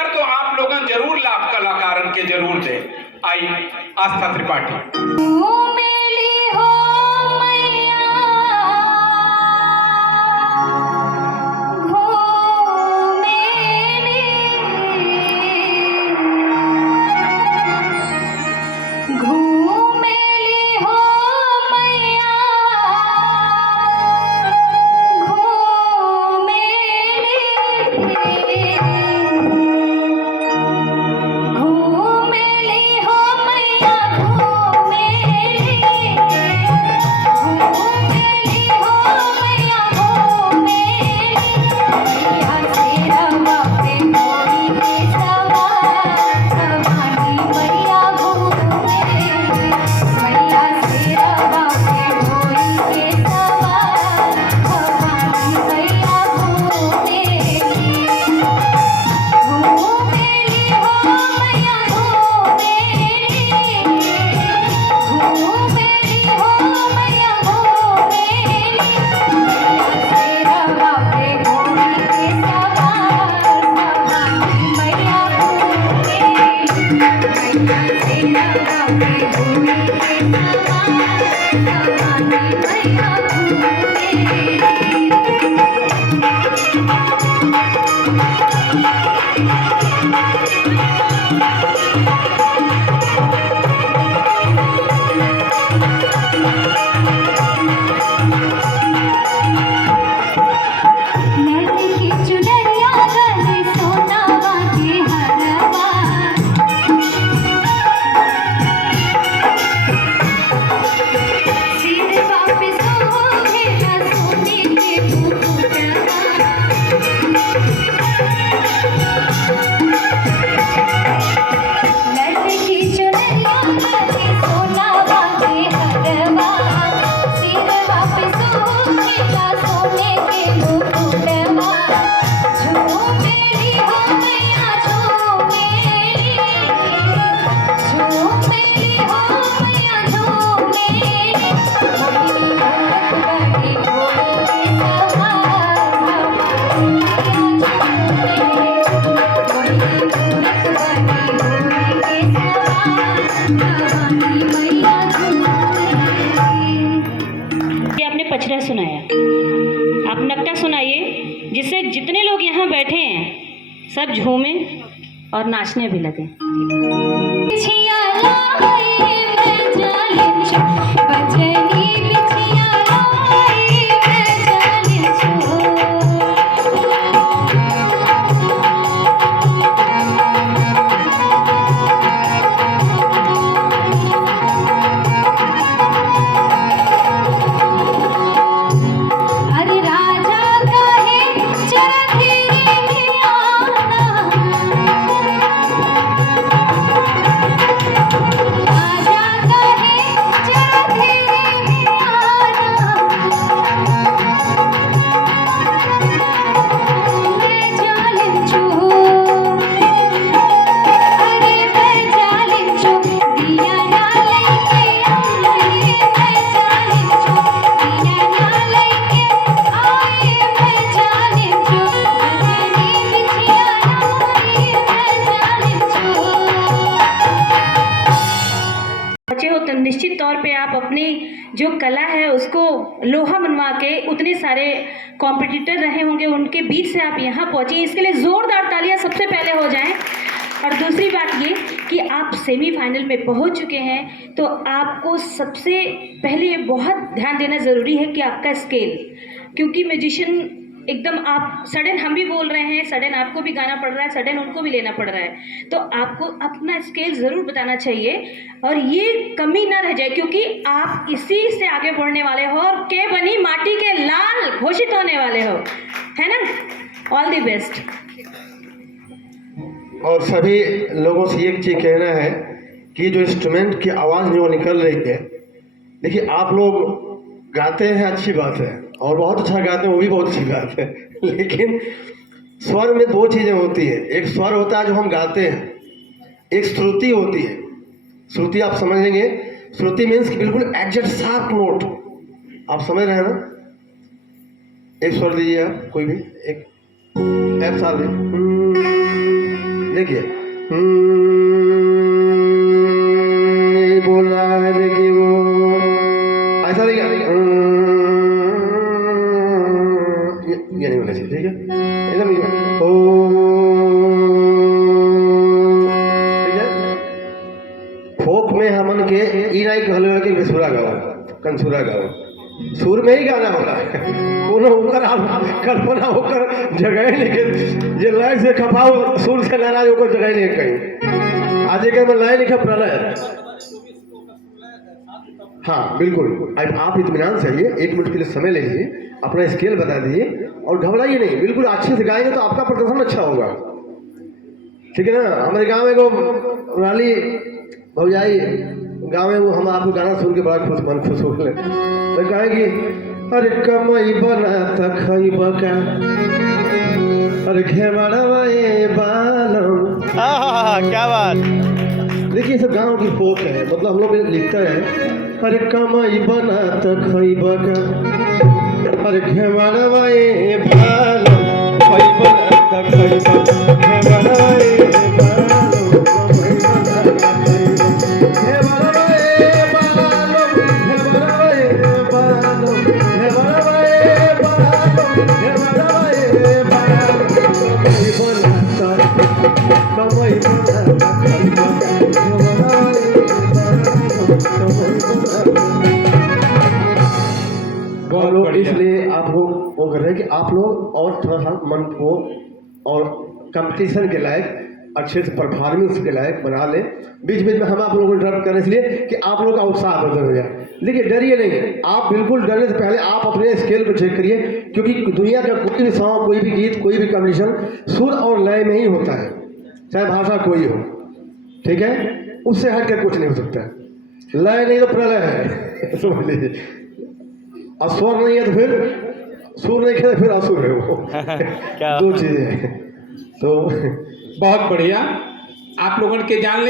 एकर तो आप लोग जरूर लाभ कलाकारन के जरूर दे। आई आस्था त्रिपाठी। पचरा सुनाया, आप नक्टा सुनाइए, जिससे जितने लोग यहाँ बैठे हैं सब झूमे और नाचने भी लगे। तो निश्चित तौर पे आप अपनी जो कला है उसको लोहा बनवा के, उतने सारे कॉम्पिटिटर रहे होंगे उनके बीच से आप यहाँ पहुँचे, इसके लिए ज़ोरदार तालियां सबसे पहले हो जाएं। और दूसरी बात ये कि आप सेमीफाइनल में पहुँच चुके हैं, तो आपको सबसे पहले ये बहुत ध्यान देना ज़रूरी है कि आपका स्केल, क्योंकि म्यूजिशियन एकदम आप सडन हम भी बोल रहे हैं, सडन आपको भी गाना पड़ रहा है, सडन उनको भी लेना पड़ रहा है, तो आपको अपना स्केल ज़रूर बताना चाहिए और ये कमी ना रह जाए, क्योंकि आप इसी से आगे बढ़ने वाले हो और के बनी माटी के लाल घोषित होने वाले हो, है ना। All the best. और सभी लोगों से एक चीज़ कहना है कि जो इंस्ट्रूमेंट की आवाज़ जो निकल रही है, देखिए आप लोग गाते हैं, अच्छी बात है, और बहुत अच्छा गाते हैं, वो भी बहुत अच्छी बात है, लेकिन स्वर में दो चीज़ें होती है। एक स्वर होता है जो हम गाते हैं, एक श्रुति होती है। श्रुति आप समझ लेंगे, श्रुति मीन्स कि बिल्कुल एग्जैक्ट शार्प नोट, आप समझ रहे हैं ना। एक स्वर दीजिए आप, कोई भी एक एफ साल देखिए ये बोल रहा है, देखिए वो ऐसा देखिए ये नहीं होना चाहिए, ठीक है, एकदम ओ, ठीक है। फोक में हमन के ई नहीं कहले कि बेसुरा गाओ, कंसुरा गाओ, सुर में ही गाना होला कोनो होकर कल्पना होकर जगह लेकिन ये लय से खपाओ, सुर से नाराज होकर जगह नहीं कहीं। आज एक मैं लय लिखा प्रलय। हाँ बिल्कुल, अब आप इत्मीनान से आइए, 1 मिनट के लिए समय ले लीजिए, अपना स्केल बता दीजिए और घबराइए नहीं, बिल्कुल अच्छे से गाएंगे तो आपका प्रदर्शन अच्छा होगा, ठीक है ना। हमारे गांव में को राली भौजाई गाँव में वो हम आपको गाना सुन के बड़ा खुश हो गए, तो कहेंगे अरे कमई बना तखई बका, अरे घेवड़वा ये बालम। क्या बात। देखिए सब गांव की फोक है, मतलब हम लोग लिखते हैं अरे कमई बना तखई बका, अरे घेवड़वा ये बालम, कमई बना तखई बका, घेवड़वा ये बालम, कमई बना तखई बका, इसलिए आप लोग वो कर रहे हैं कि आप लोग और थोड़ा सा मन को और कंपटीशन के लायक, अच्छे से परफॉर्मेंस के लायक बना लें। बीच बीच में हम आप लोगों को इंटरप्ट करें इसलिए कि आप लोगों का उत्साह बदल हो जाए। देखिए डरिए नहीं, आप बिल्कुल डरने से पहले आप अपने स्केल को चेक करिए, क्योंकि दुनिया का कोई भी सॉन्ग, कोई भी गीत, कोई भी कॉम्बिनेशन सुर और लय में ही होता है, चाहे भाषा कोई हो, ठीक है, उससे हट कर कुछ नहीं हो सकता। लय नहीं तो प्रलय है समझ लीजिए, और स्वर नहीं है तो फिर सुर नहीं है तो फिर असुर है वो दो चीजें हैं। तो बहुत बढ़िया, आप लोगों के जान ले